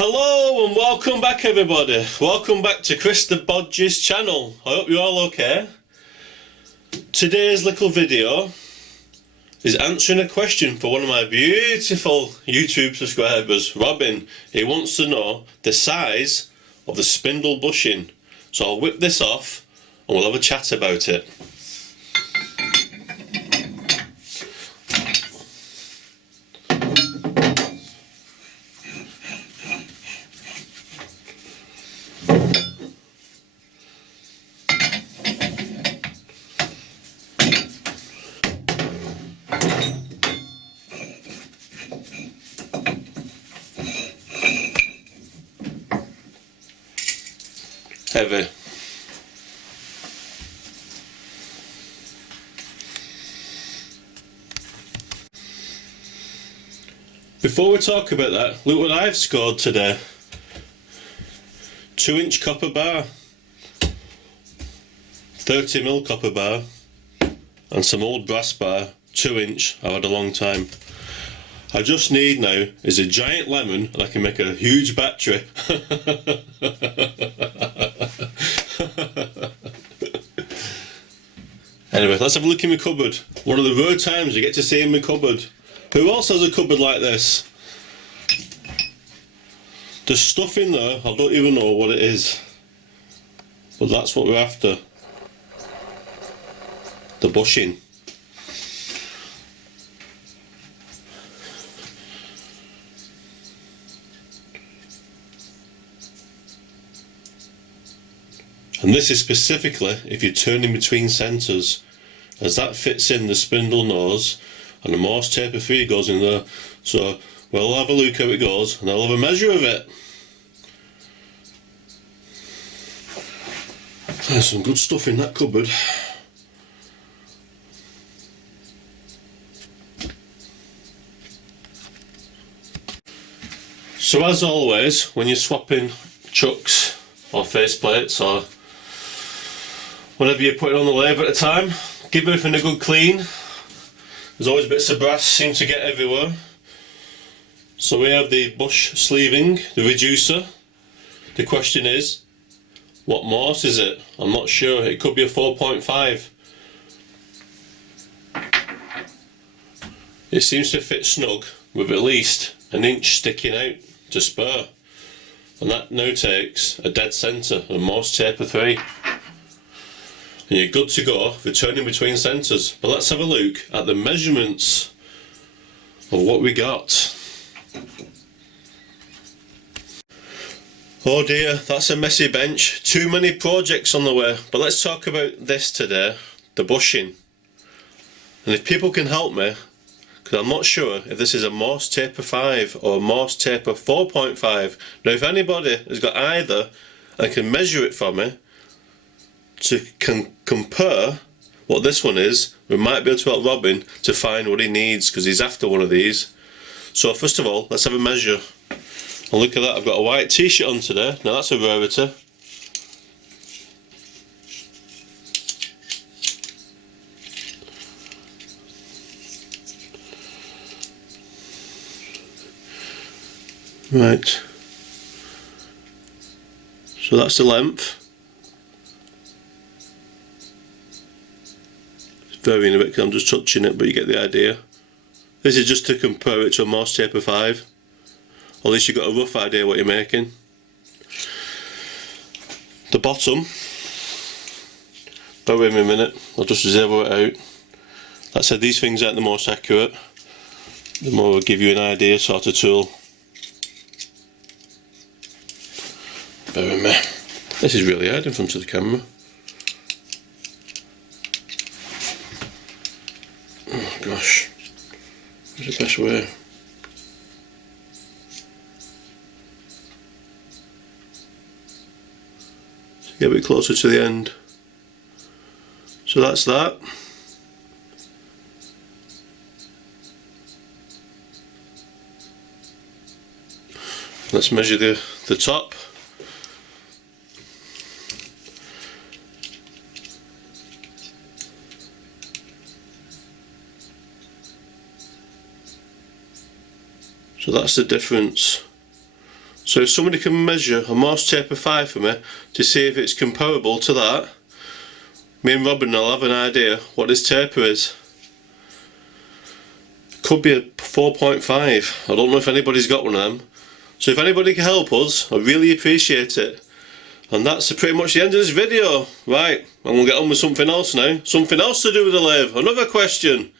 Hello and welcome back everybody. Welcome back to Chris the Bodge's channel. I hope you're all okay. Today's little video is answering a question for one of my beautiful YouTube subscribers, Robin. He wants to know the size of the spindle bushing. So I'll whip this off and we'll have a chat about it. Heavy. Before we talk about that, look what I've scored today. 2-inch copper bar, 30mm copper bar, and some old brass bar, 2-inch. I've had a long time. I just need now is a giant lemon and I can make a huge battery. Anyway, let's have a look in my cupboard. One of the rare times you get to see in my cupboard. Who else has a cupboard like this? There's stuff in there, I don't even know what it is. But that's what we're after. The bushing. And this is specifically if you're turning between centres, as that fits in the spindle nose and the Morse taper 3 goes in there. So we'll have a look how it goes and I'll have a measure of it. There's some good stuff in that cupboard. So as always, when you're swapping chucks or faceplates or whatever you're putting on the lathe at the time, give everything a good clean. There's always bits of brass seem to get everywhere. So we have the bush sleeving, the reducer. The question is, what Morse is it? I'm not sure. It could be a 4.5. It seems to fit snug with at least an inch sticking out to spare. And that now takes a dead centre, a Morse taper 3. And you're good to go for turning between centres. But let's have a look at the measurements of what we got. Oh dear, that's a messy bench. Too many projects on the way. But let's talk about this today, the bushing. And if people can help me, because I'm not sure if this is a Morse taper 5 or a Morse taper 4.5. Now if anybody has got either and can measure it for me, to compare what this one is, we might be able to help Robin to find what he needs because he's after one of these. So first of all, let's have a measure. And look at that, I've got a white t-shirt on today. Now that's a rarity. Right. So that's the length. Varying a bit because I'm just touching it, but you get the idea. This is just to compare it to a Morse taper 5. Or at least you've got a rough idea what you're making. The bottom, bear with me a minute, I'll just zero it out. Like I said, these things aren't the most accurate. The more will give you an idea sort of tool. Bear with me. This is really hard in front of the camera. Oh gosh, what's the best way? Get a bit closer to the end. So that's that. Let's measure the top. So that's the difference. So if somebody can measure a Morse taper 5 for me to see if it's comparable to that, me and Robin will have an idea what this taper is. Could be a 4.5. I don't know if anybody's got one of them. So if anybody can help us, I really appreciate it. And that's pretty much the end of this video. Right, I'm going to get on with something else now. Something else to do with the lathe. Another question.